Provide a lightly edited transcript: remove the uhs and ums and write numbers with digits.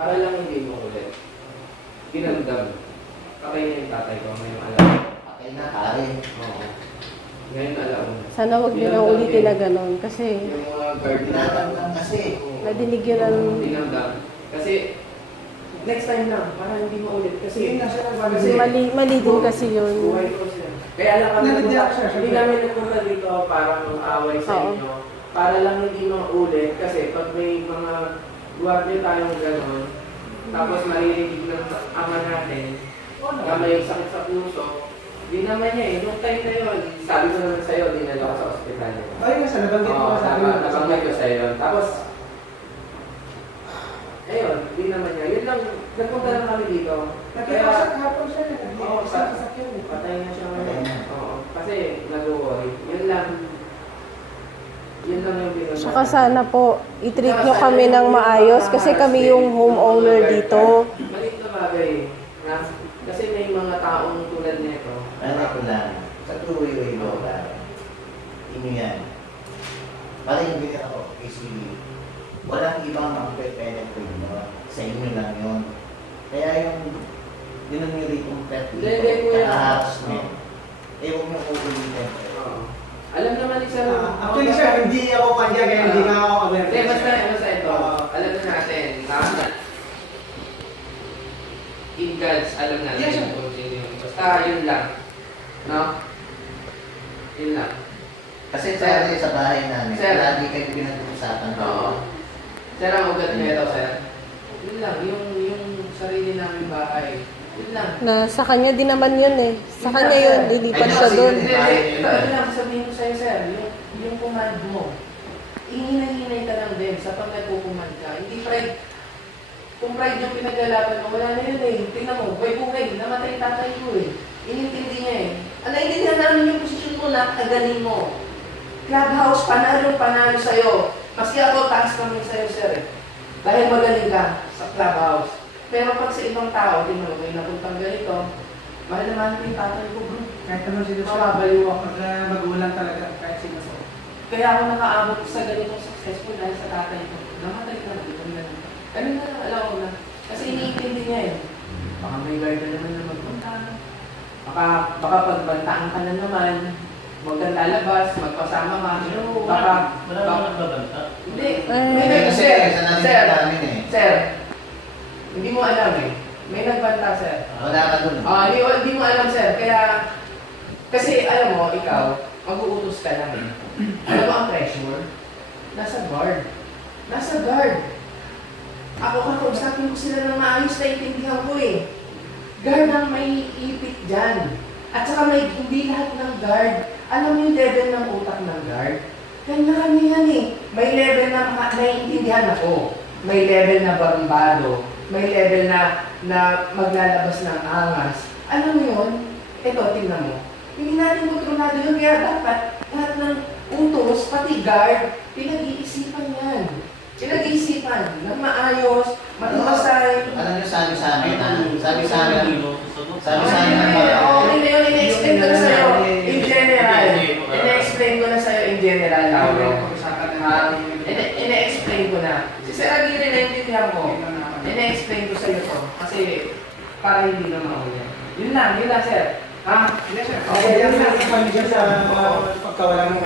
Para lang hindi mo ulit. Dinamdam. Patay na yung tatay ko, ngayong alam. Patay na, pare. Oo. Ngayon alam. Sana wag nyo na ulitin na gano'n. Kasi Yung mga guard na Tinatanggap kasi. nadinig yun ang... dinamdam. Kasi, next time lang, para hindi maulit. Kasi, Yun na siya nagbago. Mali din kasi yun. buhay ko siya. Kaya lang kami Naladiyak siya, hindi namin nagpunta dito para away sa Oo. inyo. Para lang hindi maulit. Kasi pag may mga guwardiya tayong gano'n, tapos maririnig ng ama natin, na may sakit sa puso, di naman niya eh. Nung time na yun, sabi ko naman sa'yo, dinala ko sa ospital. Ay, nga sa nabanggit Oo, mo sa akin. nabanggit ko sa'yo. Tapos, ayun, di naman niya. Yun lang, nagpunta lang kami dito. Nakikasak hapon siya. Oo, Nakikasak yun. patay na siya Patay ngayon. na. Oo, kasi nag-worry. Yun lang. Yun lang yung pinag- Saka sana po, i-treat nyo kami ng maayos kasi kami yung homeowner dito. Maliit na bagay. Na, kasi may mga taong tulad nito. Ano ko lang, sa tuloy-tuloy mo, pare. Inyo yan. Pare yung ganyan ako, kasi walang ibang makapipedal ko yun. Sa inyo lang yun. Kaya yung dinuniri kong pet Hindi, kuya. harassment, eh huwag niyo kukulitin. Oo. Alam naman ni Sir. Actually, sir, hindi ako kanya kaya hindi nga ako aware. Hindi, basta ito. Alam na natin. In God's, alam natin Yes, sir. kung sino yun. Basta yun lang. No? Yun lang. Kasi sa bahay namin, Sir. lagi kayo pinag-uusapan ko. Oo. Sir, ang ugat nyo ito, sir. Yun lang, yung sarili namin bahay. Yun lang. Na sa kanya din naman yun eh. Sa kanya yun, lilipat siya doon. Hindi, ito lang, sabihin ko sa'yo, sir. Yung command mo, ihinay-hinay ka lang din sa pag nagpo-command ka. Hindi pride. Kung pride yung pinaglalaban mo, wala na yun eh. Tingnan mo, buhay-buhay, namatay tatay ko eh. Inintindi niya eh. Ang naintindihan namin yung posisyon mo na kagaling mo. Clubhouse, panalo sa'yo. Maski ako, taas kami sa'yo, sir. Dahil magaling ka sa clubhouse. Pero pag sa ibang tao, tingnan mo, may napuntang ganito, mahal naman ko yung tatay ko, bro. Kahit naman sila siya, Mababaliw ako. pag magulang talaga, kahit sila sa Kaya ako nakaabot sa ganitong successful dahil sa tatay ko. Namatay ka na dito. Ganun na, alam ko na. Kasi iniintindi niya eh. Baka may guard na naman na magpunta. Baka pagbantaan ka na naman. Huwag kang lalabas, magpasama ka. Baka, hindi. May Eh, kasi sa narinig namin eh. Sir, hindi mo alam eh. May nagbanta, sir. Wala ka dun. Hindi mo alam, sir. Kaya, kasi alam mo, ikaw, mag-uutos ka lang eh. Alam mo ang pressure? Nasa guard. Nasa guard. Ako kakausapin ko sila ng maayos na intindihan ko eh. Guard ang may ipit dyan. At saka may hindi lahat ng guard. Alam mo yung level ng utak ng guard? Kanya-kanya yan eh. May level na naiintindihan ako. May level na barumbado. May level na maglalabas ng angas. Alam mo yun? Ito, tingnan mo. Hindi natin kontrolado yun. Kaya dapat lahat ng utos, pati guard, pinag-iisipan yan. Pinag-iisipan ng maayos, matumasay. Alam niyo, sabi sa amin, sabi sa amin ng Oo, hindi na yun. Ina-explain ko na sa'yo in general. Ina-explain ko na sa'yo in general. Ina-explain ko na. Si Sir Aguirre, naintindihan ko. Ina-explain ko sa'yo to. Kasi para hindi na maulit. Yun lang, sir. Ha? Yes, sir. Okay, yan lang sa pagkawala ng